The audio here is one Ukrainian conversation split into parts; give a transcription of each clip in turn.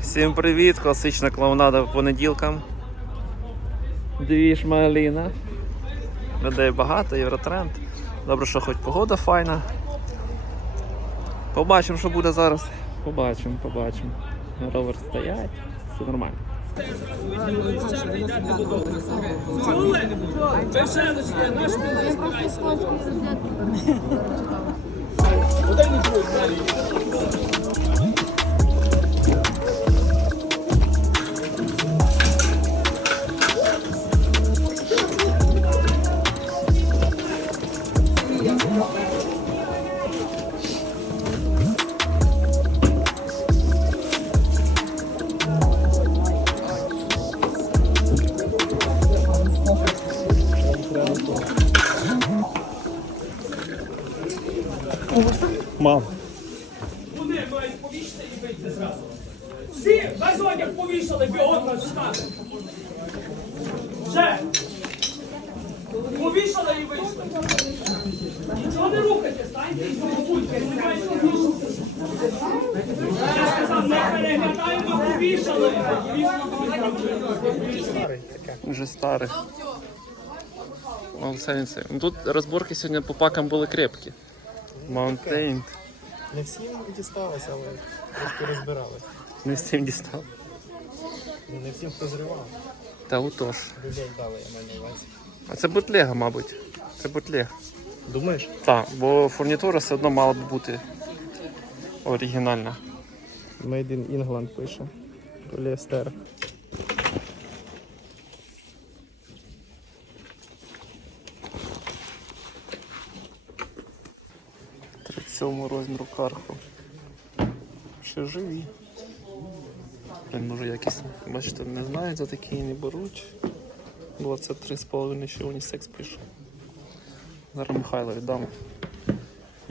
Всім привіт! Класична клоунада по понеділкам. Дві шмаліна. Людей багато, євротренд. Добре, що хоч погода файна. Побачимо, що буде зараз. Побачимо, побачимо. Ровер стоять, все нормально. Мам. Малсенці. Ну, Тут розборки сьогодні по пакам були крепкі. Маунтейн. Не всім дісталося, але трошки розбиралися. Не всім дістав. Ну, Не всім хто зривав. Та отож. Людей дали, я маю на увазі. А це бутлега, мабуть. Це бутлег. Думаєш? Так, бо фурнітура все одно мала б бути оригінальна. Made in England пише. Поліестер. – 37 розміру карху. Ще живі. Блін, може якісь, бачите, не знають, за такі не беруть. 23,5 ще унісекс пише. Зараз Михайло віддам.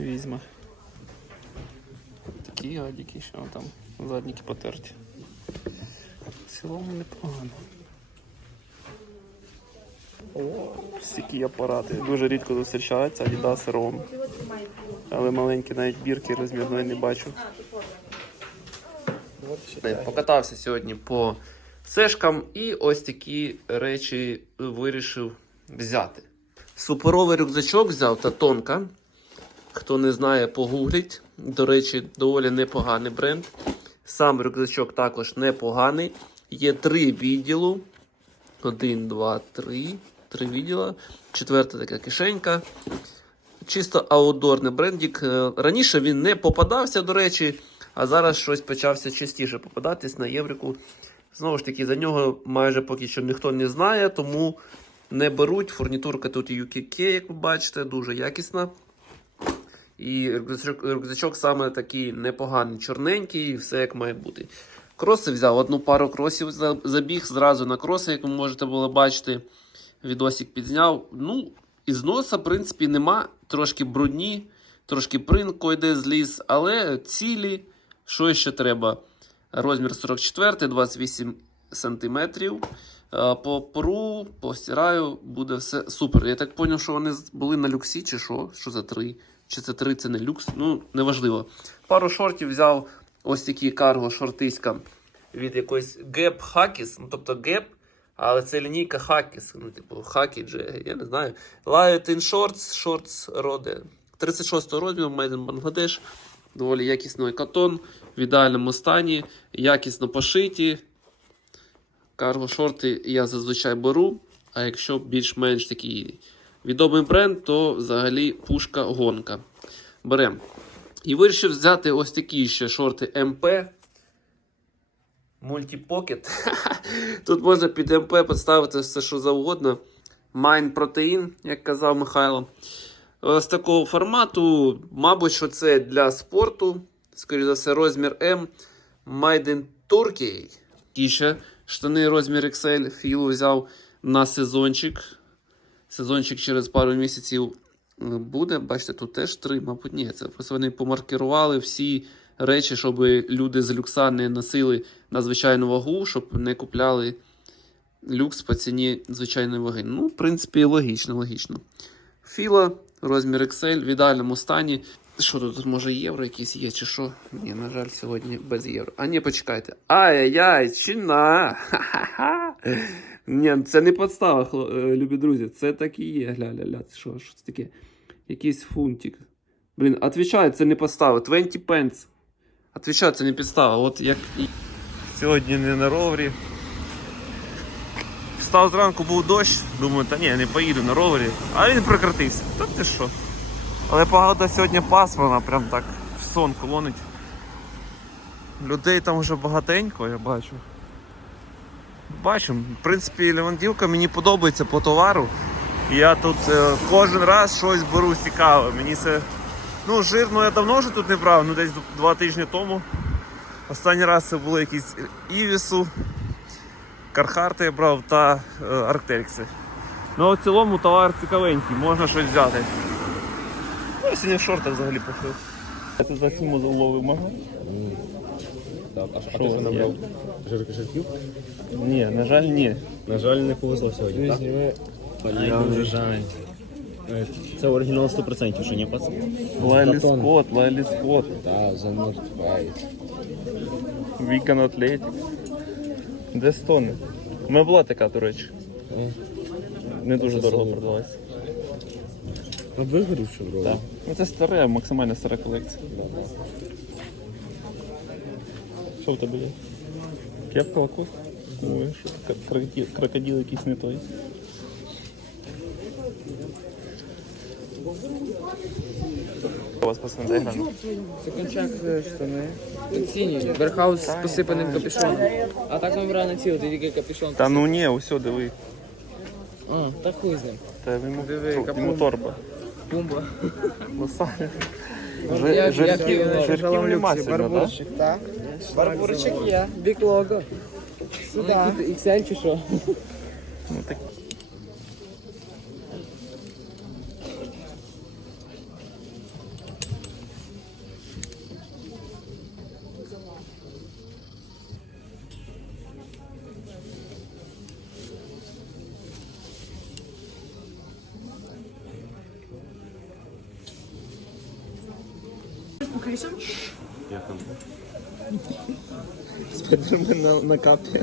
Візьме. Такі гадіки, що там задніки потерті. В цілому непогано. О, всякі апарати. Дуже рідко зустрічаються Adidas ROM. Але маленькі навіть бірки розмірної не бачу. Покатався сьогодні по сешкам і ось такі речі вирішив взяти. Суперовий рюкзачок взяв та тонка. Хто не знає, погугліть. До речі, доволі непоганий бренд. Сам рюкзачок також непоганий. Є три відділу. Один, два, три. Три відділа. Четверта така кишенька. Чисто аутдорний брендік. Е, Раніше він не попадався, до речі, а зараз щось почався частіше попадатись на Єврику. Знову ж таки, за нього майже поки що ніхто не знає, тому не беруть. Фурнітурка тут UKK, як ви бачите, дуже якісна. І рюкзачок, рюкзачок саме такий непоганий, чорненький, все як має бути. Кроси взяв, одну пару кросів забіг зразу на кроси, як ви можете було бачити. Відосик підзняв. Ну, із носа, в принципі, нема. Трошки брудні, трошки прин койде зліз, але цілі, що ще треба? Розмір 44, 28 см. По пору, постираю, буде все супер. Я так зрозумів, що вони були на люксі, чи що? Що за три? Чи це три, це не люкс? Ну, неважливо. Пару шортів взяв ось такі карго шортиська від якоїсь Gap Hackis, ну тобто Gap, але це лінійка Hackis, ну, типу Hackage, я не знаю. Light in Shorts, Shorts Rode. 36 розміру, Made in Bangladesh. Доволі якісний катон, в ідеальному стані, якісно пошиті. Карго шорти я зазвичай беру. А якщо більш-менш такий відомий бренд, то взагалі пушка гонка. Беремо. І вирішив взяти ось такі ще шорти МП. Мультіпокет. Тут можна під МП підставити все, що завгодно. Майн протеїн, як казав Михайло. З такого формату, мабуть, що це для спорту. Скоріше за все, розмір М. Made in Turkey. Штани розмір XL Філу взяв на сезончик. Сезончик через пару місяців буде. Бачите, тут теж три, мабуть, ні. Це просто вони помаркерували всі речі, щоб люди з люкса не носили на звичайну вагу, щоб не купляли люкс по ціні звичайної ваги. Ну, в принципі, логічно, логічно. Філа, розмір XL в ідеальному стані. Що тут, може, євро якісь є, чи що? Ні, на жаль, сьогодні без євро. А ні, почекайте. Ай-яй-яй, чина! Ха-ха-ха! Ні, це не подстава, е, любі друзі. Це так і є. Гля-ля-ля. Що, що це таке? Якийсь фунтик. Блін, отвічаю, це не подстава. 20 pence. Отвічаю, це не підстава. От як. Сьогодні не на ровері. Встав зранку, був дощ, думаю, та ні, не поїду на ровері. А він прекратився. Та ти що? Але погода сьогодні пасмурна, прям так в сон колонить. Людей там вже багатенько, я бачу. Бачимо. В принципі, Левандівка мені подобається по товару. Я тут е, кожен раз щось беру цікаве. Мені це. Ну, жирно я давно вже тут не брав, ну десь два тижні тому. Останній раз це були якісь Івісу, Кархарти я брав та е, Арктелькси. Ну, в цілому товар цікавенький, можна щось взяти. Ну, я сьогодні в шортах взагалі пошив. Це за сіму заловив мага. Так, а, а ти що набрав? Жир, жирків? Ні, на жаль, ні. На жаль, не повезло сьогодні, так? Ай, дуже жаль. Е, Це оригінал 100%, що не пацан? Лайлі. Скотт, Лайлі Скотт, Так, замертвається. Вікан Атлетік. Де стони? У мене була така, до речі. Не дуже дорого продалась. А вигорів, що бро? Так. Ну це старе, максимально стара колекція. Що в тебе є? Кепка лакост? Ой, що? Крокодил, крокодил якийсь не той. вас пацани, дай гляну. Це кончак е, штани. Ціні. Верхаус з посипаним капюшоном. А так номера не ціли, ти тільки капюшон. Та ну ні, усьо, диви. А, та хуй з ним. Та йому, Диви, йому капун. торба. Пумба. Ну самі. Як- як Жирків його жирків нема сьогодні, так? Так. Барбурчик є. Бік лого. Сюди. XL чи що? Ну, так. на, капі.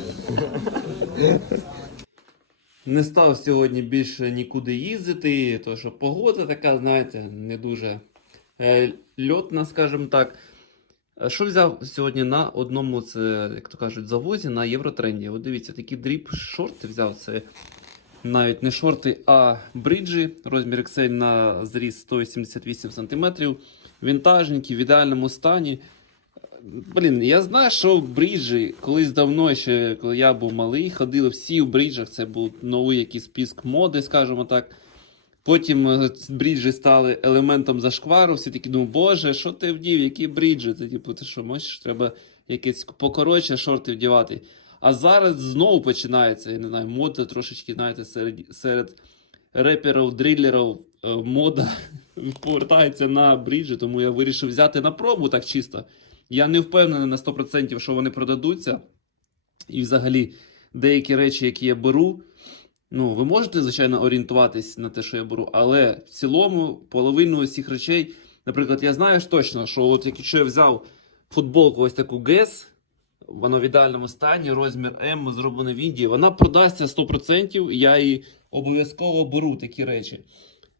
Не став сьогодні більше нікуди їздити, тому що погода така, знаєте, не дуже е, льотна, скажімо так. Е, Що взяв сьогодні на одному, це, як то кажуть, завозі на Євротренді. От дивіться, такі дріп шорти взяв. Це навіть не шорти, а бриджі. Розмір XL на зріст 188 см. Вінтажненькі, в ідеальному стані. Блін, я знаю, що в бріджі колись давно, ще коли я був малий, ходили всі в бріджах. Це був новий якийсь список моди, скажімо так. Потім е, бріджі стали елементом зашквару. Всі такі думали, боже, що ти вдів, які бріджі? Це типу, ти що, можеш, треба якесь покоротше шорти вдівати. А зараз знову починається, я не знаю, мода трошечки, знаєте, серед, серед реперів, дрилерів, е, мода повертається на бріджі, тому я вирішив взяти на пробу так чисто. Я не впевнений на 100%, що вони продадуться. І взагалі деякі речі, які я беру, ну, ви можете, звичайно, орієнтуватись на те, що я беру, але в цілому половину усіх речей, наприклад, я знаю точно, що от якщо я взяв футболку ось таку GES, вона в ідеальному стані, розмір М, зроблена в Індії, вона продасться 100%, і я її обов'язково беру такі речі.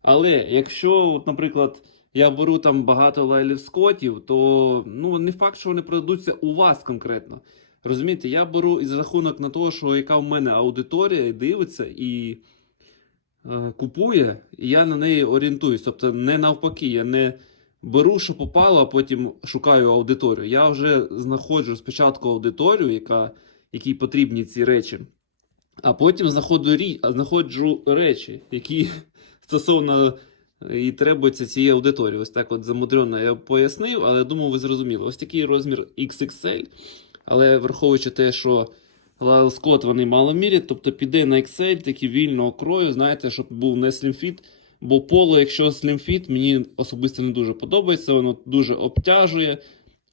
Але якщо, от, наприклад, я беру там багато лайлів скотів, то ну не факт, що вони продадуться у вас конкретно. Розумієте, я беру із рахунок на те, що яка в мене аудиторія дивиться і е, купує, і я на неї орієнтуюсь. Тобто не навпаки, я не беру, що попало, а потім шукаю аудиторію. Я вже знаходжу спочатку аудиторію, яка, якій потрібні ці речі, а потім знаходжу, знаходжу речі, які стосовно і требується цієї аудиторії. Ось так от замудрено я пояснив, але думаю, ви зрозуміли. Ось такий розмір XXL. Але враховуючи те, що Лайл Скотт вони мало мірять, тобто піде на XL, такі вільного крою, знаєте, щоб був не Fit. Бо поло, якщо Fit, мені особисто не дуже подобається, воно дуже обтяжує.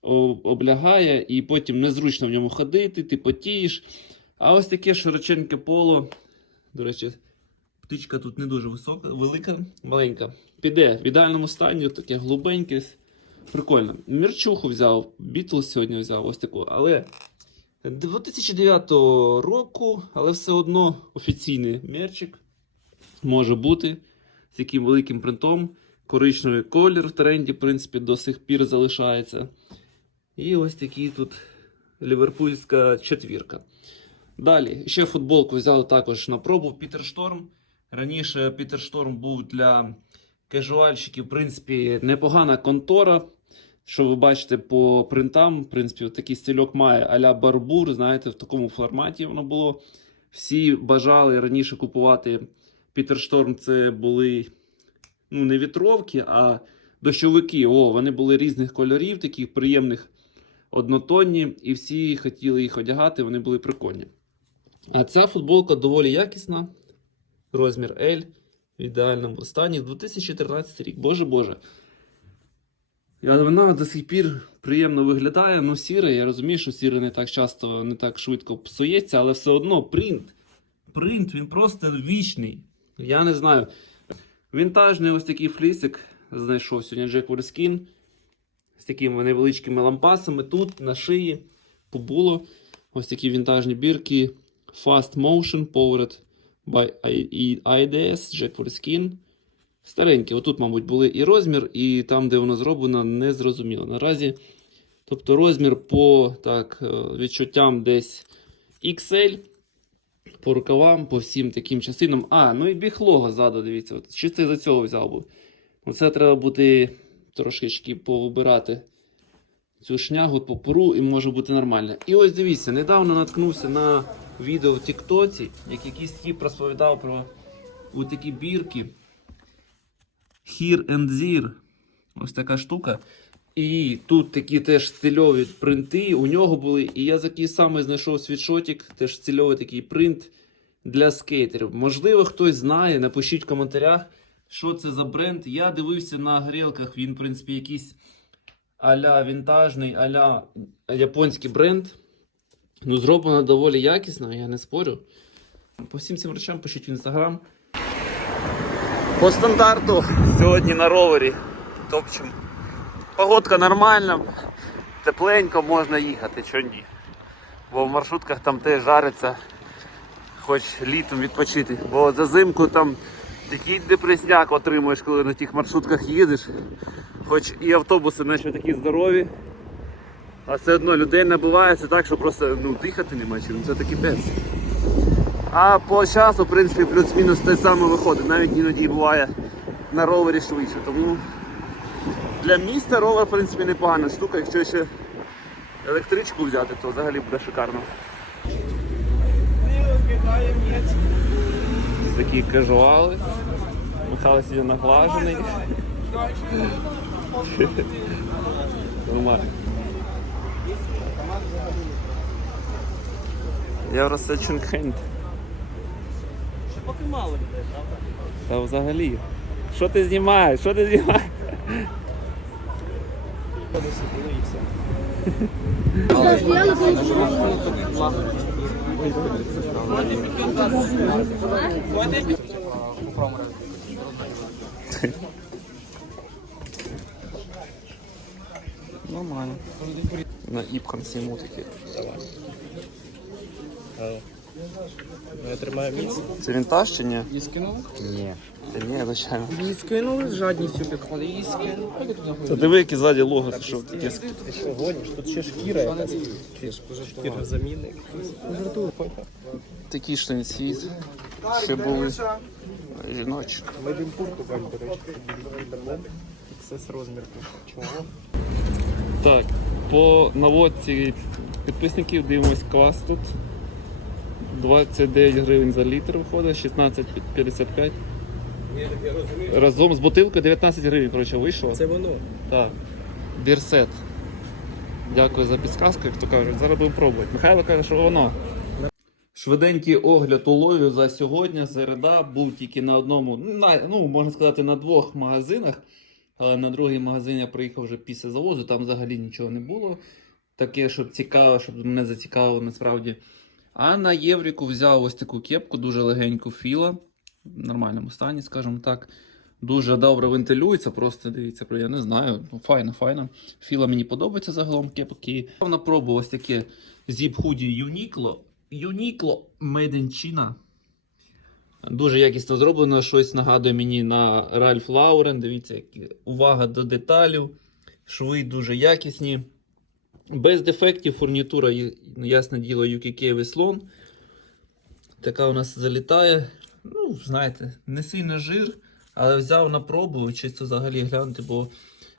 облягає, і потім незручно в ньому ходити, ти потієш. А ось таке широченьке поло. До речі, птичка тут не дуже висока, велика, маленька. Піде в ідеальному стані, таке голубеньке. Прикольно. Мірчуху взяв, Бітлз сьогодні взяв ось таку. Але 2009 року, але все одно офіційний мерчик може бути з таким великим принтом. Коричневий колір в тренді, в принципі, до сих пір залишається. І ось такий тут ліверпульська четвірка. Далі, ще футболку взяв також на пробу Пітер Шторм. Раніше Пітер Шторм був для кежуальщиків, в принципі, непогана контора. Що ви бачите по принтам, в принципі, такий стильок має а-ля барбур, знаєте, в такому форматі воно було. Всі бажали раніше купувати Пітер Шторм. Це були ну, не вітровки, а дощовики. О, вони були різних кольорів, таких приємних, однотонні, і всі хотіли їх одягати, вони були прикольні. А ця футболка доволі якісна. Розмір L в ідеальному стані. 2013 рік. Боже Боже. І вона до сих пір приємно виглядає. Ну, сіре, я розумію, що сіре не так часто, не так швидко псується, але все одно принт. Принт, він просто вічний. Я не знаю. Вінтажний ось такий флісик знайшов сьогодні Джек Верскін з такими невеличкими лампасами. Тут на шиї побуло ось такі вінтажні бірки. Fast Motion Powered by IDS Jack Foreskin. Старенькі. Отут, мабуть, були і розмір, і там, де воно зроблено, не зрозуміло. Наразі. Тобто розмір по так, е, відчуттям десь XL. По рукавам, по всім таким частинам. А, ну і біглога ззаду, дивіться. От, чисто за цього взяв би. Оце треба буде трошечки повибирати цю шнягу по пору і може бути нормально. І ось дивіться, недавно наткнувся на відео в Тіктоці, як якийсь тіп розповідав про такі бірки. Here and There. Ось така штука. І тут такі теж стильові принти у нього були. І я такий самий знайшов світшотик, теж стильовий такий принт для скейтерів. Можливо, хтось знає, напишіть в коментарях, що це за бренд. Я дивився на грілках, він, в принципі, якийсь а-ля вінтажний, а-ля японський бренд. Ну, зроблено доволі якісно, я не спорю. По всім цим речам пишіть в інстаграм. По стандарту сьогодні на ровері. Топчем. Погодка нормальна, тепленько можна їхати, чого ні. Бо в маршрутках там теж жариться, хоч літом відпочити. Бо за зимку там такий депресняк отримуєш, коли на тих маршрутках їдеш. Хоч і автобуси наче такі здорові, а все одно людей набивається так, що просто ну, дихати нема чим. Це такий пес. А по часу, в принципі, плюс-мінус те саме виходить. Навіть іноді буває на ровері швидше. Тому для міста ровер, в принципі, непогана штука. Якщо ще електричку взяти, то взагалі буде шикарно. Такі кажуали. Михайло сидить наглажений. Нормально. Євросеченд-хенд. Ще поки мало людей, правда? Та взагалі. Що ти знімаєш? Що ти знімаєш? Нормально. На іпкам сніму такі. Я тримаю міць. Це вінтаж чи ні? Її скинули? Ні. Та ні, звичайно. Її скинули, з жадністю підходить. Її скинули. Та диви, які ззаді лого, що таке. Ти що гониш? Тут ще шкіра якась. Шкіра замінник. Такі штанці. Ще були жіночі. Ми в імпорту бачимо, до речі. Це з розмірку. Чого? Так, по наводці підписників дивимось клас тут. 29 гривень за літр виходить, 16,55. Разом з бутилкою 19 гривень, коротше, вийшло. Це воно. Так. Бірсет. Дякую за підсказку, як то кажуть. Зараз будемо пробувати. Михайло каже, що воно. Швиденький огляд уловів за сьогодні. Середа був тільки на одному, на, ну можна сказати, на двох магазинах. Але на другий магазин я приїхав вже після завозу, там взагалі нічого не було. Таке, щоб цікаво, щоб мене зацікавило насправді. А на Євріку взяв ось таку кепку, дуже легеньку філа. В нормальному стані, скажімо так. Дуже добре вентилюється, просто дивіться, я не знаю. Ну, файно, файно. Філа мені подобається загалом кепки. На пробу ось таке Zip Hoodie Uniqlo. Uniqlo Made in China. Дуже якісно зроблено, щось нагадує мені на Ralph Lauren. Дивіться, увага до деталів. Шви дуже якісні. Без дефектів фурнітура, є- ясне діло, UKK Веслон. Така у нас залітає. Ну, знаєте, не сильно жир, але взяв на пробу, чисто взагалі глянути, бо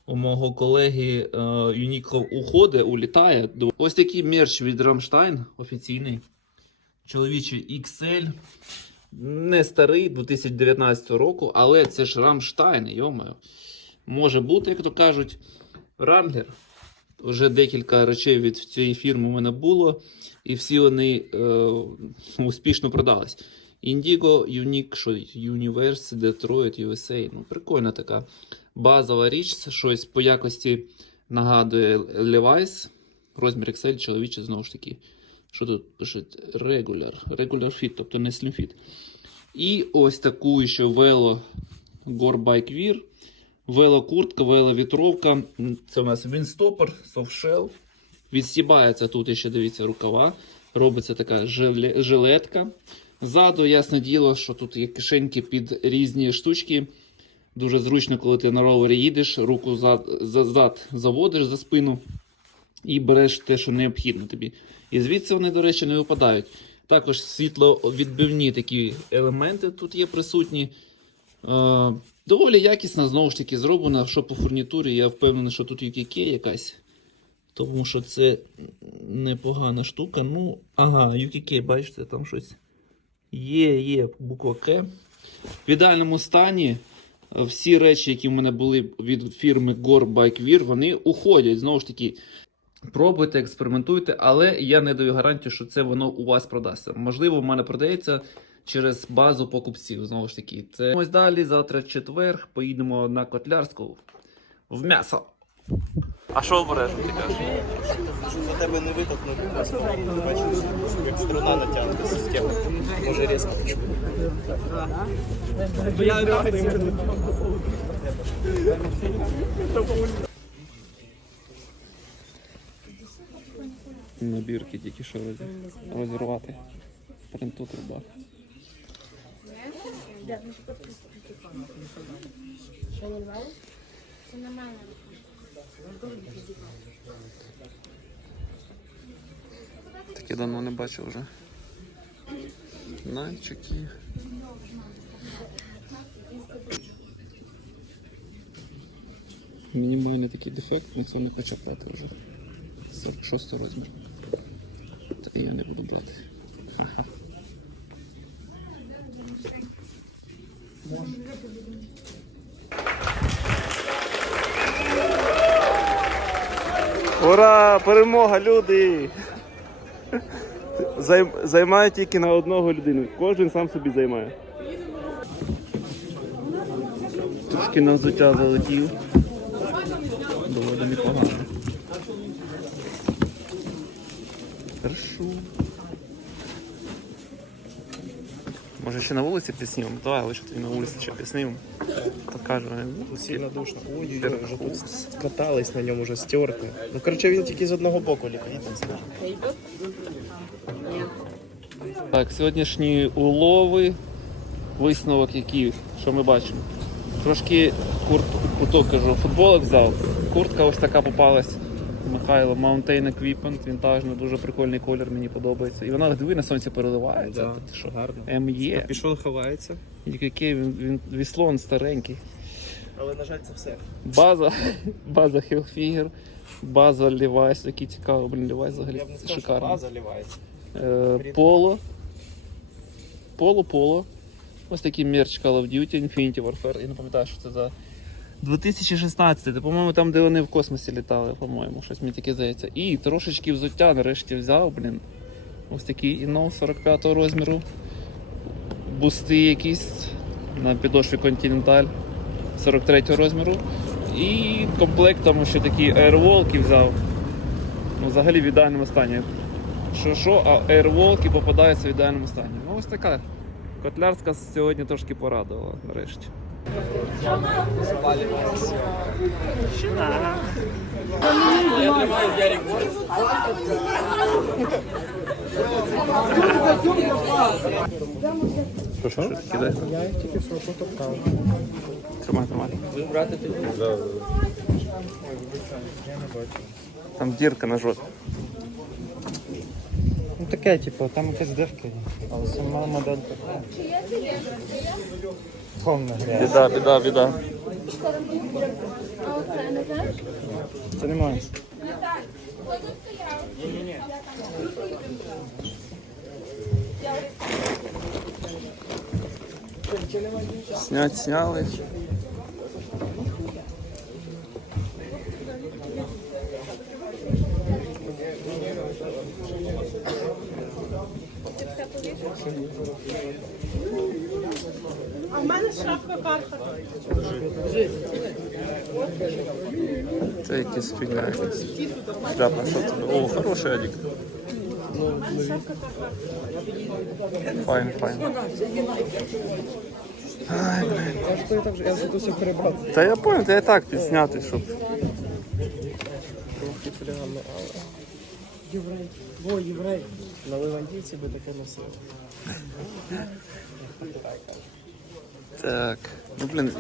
у мого колеги е, Uniqlo уходить, улітає. Ось такий мерч від Rammstein офіційний. Чоловічий XL. Не старий 2019 року, але це ж Рамштайн, йомаю. Може бути, як то кажуть, Ранглер. Вже декілька речей від цієї фірми у мене було, і всі вони е, успішно продались. Indigo Unique, що Universe, Detroit, USA. Ну, прикольна така базова річ. Щось по якості нагадує Levi's. Розмір XL, чоловічий, знову ж таки. Що тут пишуть? Regular. Regular fit, тобто не slim fit. І ось таку ще вело Gorbike Wear. Велокуртка, веловітровка. Це у нас вінстопер, софтшел. Відстібається тут ще, дивіться, рукава. Робиться така жилетка. Ззаду, ясне діло, що тут є кишеньки під різні штучки. Дуже зручно, коли ти на ровері їдеш, руку зад, за- зад заводиш за спину і береш те, що необхідно тобі. І звідси вони, до речі, не випадають. Також світловідбивні такі елементи тут є присутні. Е, доволі якісно, знову ж таки, зроблено. Що по фурнітурі, я впевнений, що тут UKK якась. Тому що це непогана штука. Ну, ага, UKK, бачите, там щось є, є буква К. В ідеальному стані е, всі речі, які в мене були від фірми Gore Bike Wear, вони уходять. Знову ж таки, пробуйте, експериментуйте, але я не даю гарантію, що це воно у вас продасться. Можливо, в мене продається через базу покупців. Знову ж таки, це ось далі. Завтра четверг. Поїдемо на Котлярську в м'ясо. А що обереш? Ти кажеш? На тебе не витокнути, просто бачиш, як струна натягнута система. Може різко почути. Набірки тільки що розірвати. Принту труба. Що не нормально. Таке давно не бачив вже. Найчики. Мінімальний такий дефект, але це не хоче брати вже. 46 розмір. Та я не буду брати. Ха-ха. Ура! Перемога, люди! Займ, займаю тільки на одного людину. Кожен сам собі займає. Трошки на взуття залетів. Доволі непогано. Хорошо. Може ще на вулиці піснім? Давай лише тобі на вулиці ще піснім. Покажу. Сильно душно. Ой, ой, вже тут скатались на ньому вже стерти. Ну, коротше, він тільки з одного боку лікається. Так, сьогоднішні улови, висновок який, що ми бачимо. Трошки курт, куток кажу, футболок взяв. Куртка ось така попалась. Михайло Mountain Equipment, вінтажна, дуже прикольний колір, мені подобається. І вона диви на сонці переливається. Да, Ти що? гарно. МЄ. Пішов ховається. Який він, він віслон старенький. Але, на жаль, це все. База, база Hellfigure, база Levi's, такий цікавий, блін, Levi's взагалі Я б не сказав, що шикарний. база лівається. Е, поло. Поло, поло. Ось такий мерч Call of Duty, Infinity Warfare. Я не пам'ятаю, що це за 2016. Це, по-моєму, там, де вони в космосі літали, по-моєму, щось мені таке здається. І трошечки взуття нарешті взяв, блін. Ось такий Inno 45 розміру. Бусти якісь на підошві Continental 43 розміру. І комплектом ще такі аерволки взяв. Ну, взагалі в ідеальному стані. Що що, а аерволки попадаються в ідеальному стані. Ну ось така. Котлярська сьогодні трошки порадувала нарешті. Що, що? Кидай. Я тільки що потоптав. Тримай, тримай. Брати тобі. Там дірка на жопі. Ну таке, типу, там якась дешка є. Але сама модель така. Повна грязь. Біда, біда, біда. Це немає. Снять, сняли. А в мене шапка карта. Це якась фігня. якась. Шляпа, що це? О, хороший адік. Файн, файн. Ай, блін. Я. Та я понял, та я так підсняти, щоб. Трохи філігами, але... Єврей. Во, єврей. На Левандійці би таке носив. Так. Ну блін,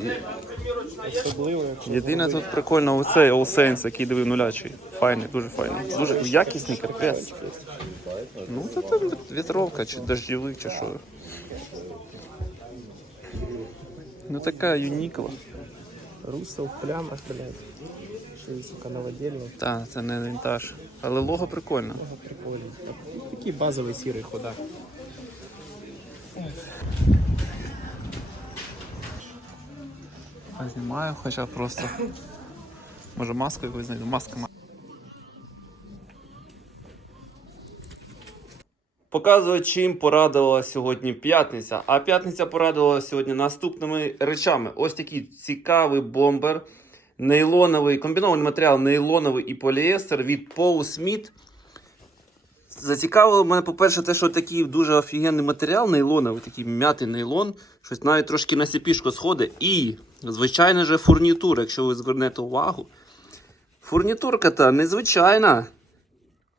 єдине тут прикольно оцей All Saints, який диви нулячий. Файний, дуже файний. Дуже якісний капець. Ну, це там вітровка, чи дождєвик, чи що. Ну така юнікла. Руссо в плямах, блядь. Так, це не вінтаж. Але лого прикольно. Ага, прикольно. Такий базовий сірий ходак. А знімаю, хоча просто. Може маску якусь знайду. Маска ма- Показую, чим порадувала сьогодні п'ятниця. А п'ятниця порадувала сьогодні наступними речами. Ось такий цікавий бомбер, нейлоновий, комбінований матеріал, нейлоновий і поліестер від Paul Smith. Зацікавило мене, по-перше, те, що такий дуже офігенний матеріал, нейлоновий, такий м'ятий нейлон, щось навіть трошки на сіпішко сходить. І, звичайно же, фурнітура, якщо ви звернете увагу. Фурнітурка та незвичайна.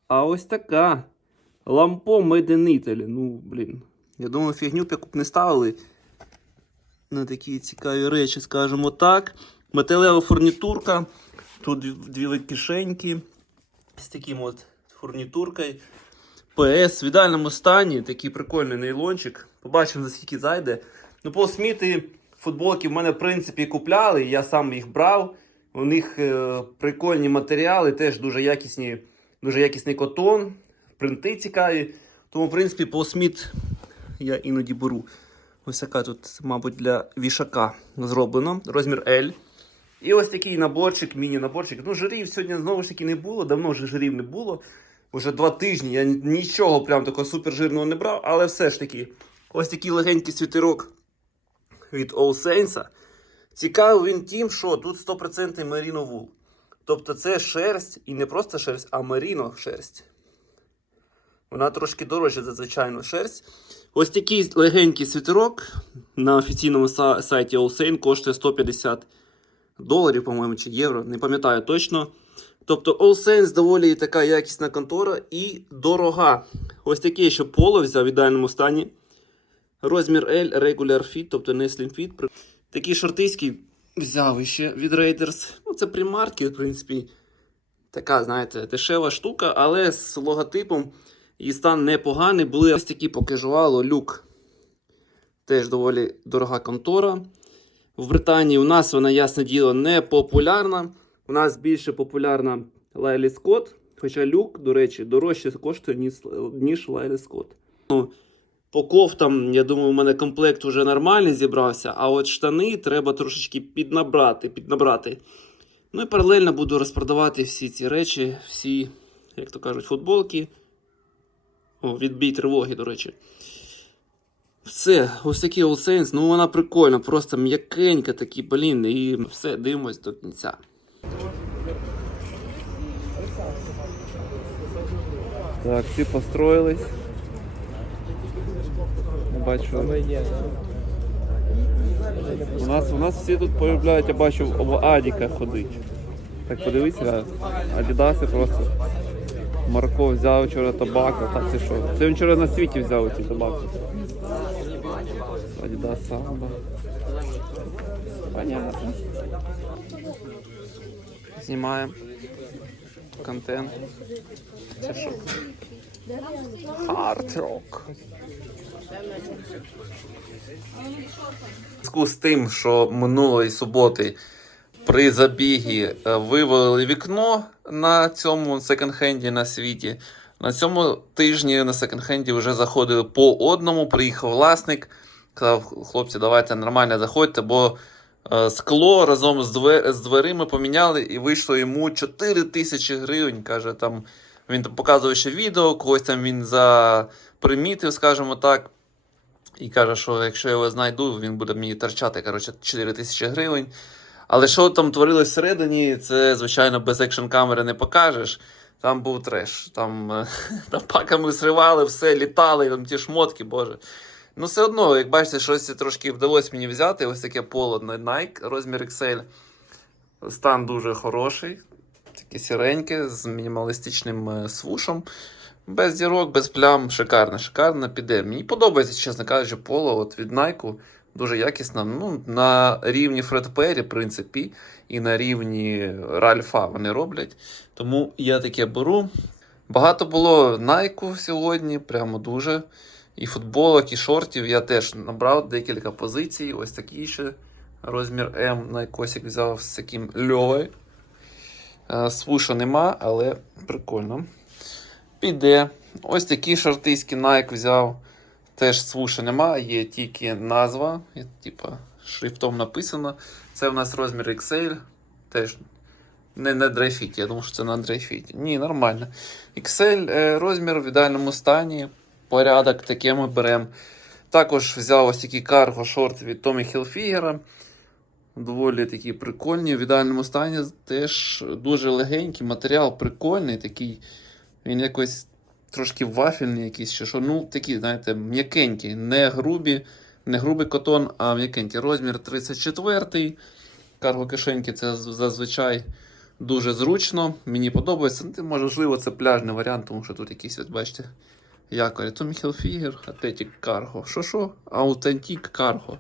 А ось така. Лампо Made. Ну, блін. Я думаю, фігню б не ставили на такі цікаві речі, скажімо так. Металева фурнітурка. Тут дві кишеньки з таким от фурнітуркою. ПС в ідеальному стані, такий прикольний нейлончик. Побачимо, за скільки зайде. Ну, по сміти футболки в мене, в принципі, купляли, я сам їх брав. У них е, прикольні матеріали, теж дуже якісні, дуже якісний котон, принти цікаві. Тому, в принципі, по сміт я іноді беру. Ось така тут, мабуть, для вішака зроблено. Розмір L. І ось такий наборчик, міні-наборчик. Ну, жирів сьогодні знову ж таки не було, давно вже жирів не було. Уже два тижні я нічого прям такого супержирного не брав, але все ж таки, ось такий легенький світерок від All Saints. Цікавий він тим, що тут 100% меріно вул. Тобто це шерсть, і не просто шерсть, а меріно шерсть. Вона трошки дорожча за звичайну шерсть. Ось такий легенький світерок на офіційному сайті All Saints коштує 150 доларів, по-моєму, чи євро, не пам'ятаю точно. Тобто All Saints доволі така якісна контора і дорога. Ось таке, що поло взяв в ідеальному стані. Розмір L, Regular Fit, тобто не Slim Fit. Такий шортиський взяв іще від Raiders. Ну, це примарки, в принципі. Така, знаєте, дешева штука, але з логотипом і стан непоганий. Були ось такі по кежуалу люк. Теж доволі дорога контора. В Британії у нас вона, ясне діло, не популярна. У нас більше популярна Лайлі Скотт. Хоча люк, до речі, дорожче коштує, ніж, Лайлі Скотт. Ну, по кофтам, я думаю, у мене комплект вже нормальний зібрався, а от штани треба трошечки піднабрати. піднабрати. Ну і паралельно буду розпродавати всі ці речі, всі, як то кажуть, футболки. О, відбій тривоги, до речі. Все, ось такий All Saints, ну вона прикольна, просто м'якенька такі, блін, і все, дивимось до кінця. Так, всі построїлись. Бачу. У нас, у нас всі тут полюбляють, я бачу, в Адіка ходить. Так подивіться, Адідаси просто. Марко взяв вчора табаку, так це що? Це він вчора на світі взяв ці табаку. Адідас самбо. Понятно. Знімаємо. Контент. Це що? Хард рок. В зв'язку з тим, що минулої суботи при забігі е, вивалили вікно на цьому секонд-хенді на світі. На цьому тижні на секонд-хенді вже заходили по одному. Приїхав власник, сказав, хлопці, давайте нормально заходьте, бо скло разом з дверима поміняли і вийшло йому 4 тисячі гривень. Каже, там він показує ще відео, когось там він запримітив, скажімо так. І каже, що якщо я його знайду, він буде мені торчати коротше, 4 тисячі гривень. Але що там творилось всередині, це, звичайно, без екшн камери не покажеш. Там був треш. Там, е, там паками зривали, все, літали, там ті шмотки, боже. Ну, все одно, як бачите, щось трошки вдалося мені взяти. Ось таке поло на Nike, розмір XL. Стан дуже хороший. Таке сіреньке, з мінімалістичним е, свушем. Без дірок, без плям, шикарно, шикарно піде. Мені подобається, чесно кажучи, поло от від Nike. Дуже якісно. Ну, на рівні Фред Перрі, в принципі, і на рівні Ральфа вони роблять. Тому я таке беру. Багато було Nike сьогодні, прямо дуже. І футболок, і шортів. Я теж набрав декілька позицій. Ось такі ще. Розмір М на косик взяв з таким льовою. Е, Свуша нема, але прикольно. Піде. Ось такі шортиські Nike взяв. Теж свуша нема, є тільки назва, типа шрифтом написано. Це у нас розмір XL. Теж не на драйфіті, я думав, що це на драйфіті. Ні, нормально. XL е, розмір в ідеальному стані. Порядок таке ми беремо. Також взяв ось такі карго шорти від Tommy Hilfiger. Доволі такі прикольні. В ідеальному стані теж дуже легенький матеріал, прикольний. такий. Він якось трошки вафельний якийсь, чи що. Ну, такі, знаєте, м'якенькі, не грубі, не грубий котон, а м'якенький. Розмір 34 Карго кишеньки це зазвичай дуже зручно. Мені подобається. Ну, можливо, це пляжний варіант, тому що тут якісь, от бачите, якорі. То Hilfiger, Athletic Cargo. Що що? Authentic Cargo.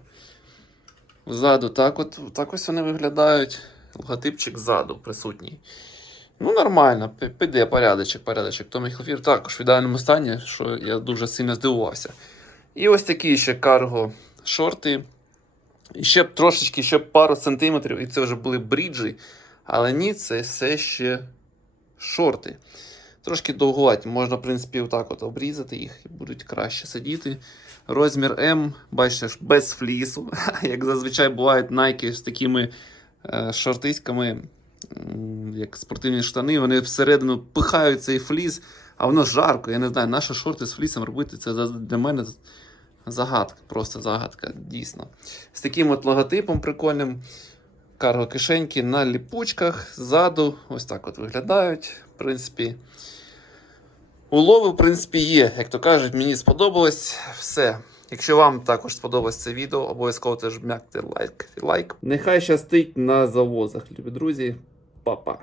Ззаду так от, так ось вони виглядають. Логотипчик ззаду присутній. Ну, нормально, піде порядочок, порядочок. Томі Хілфір також в ідеальному стані, що я дуже сильно здивувався. І ось такі ще карго шорти. І ще трошечки, ще пару сантиметрів, і це вже були бріджі. Але ні, це все ще шорти. Трошки довгуваті, можна, в принципі, отак от обрізати їх і будуть краще сидіти. Розмір М, бачите, без флісу, як зазвичай бувають Nike з такими е, шортиськами, як спортивні штани, вони всередину пихають цей фліс, а воно жарко. Я не знаю, наші шорти з флісом робити, це для мене загадка, просто загадка, дійсно. З таким от логотипом прикольним. Карго кишеньки на ліпучках ззаду. Ось так от виглядають. В принципі, улови, в принципі, є. Як то кажуть, мені сподобалось все. Якщо вам також сподобалось це відео, обов'язково теж м'якте лайк. лайк. Нехай щастить на завозах, любі друзі. Па-па.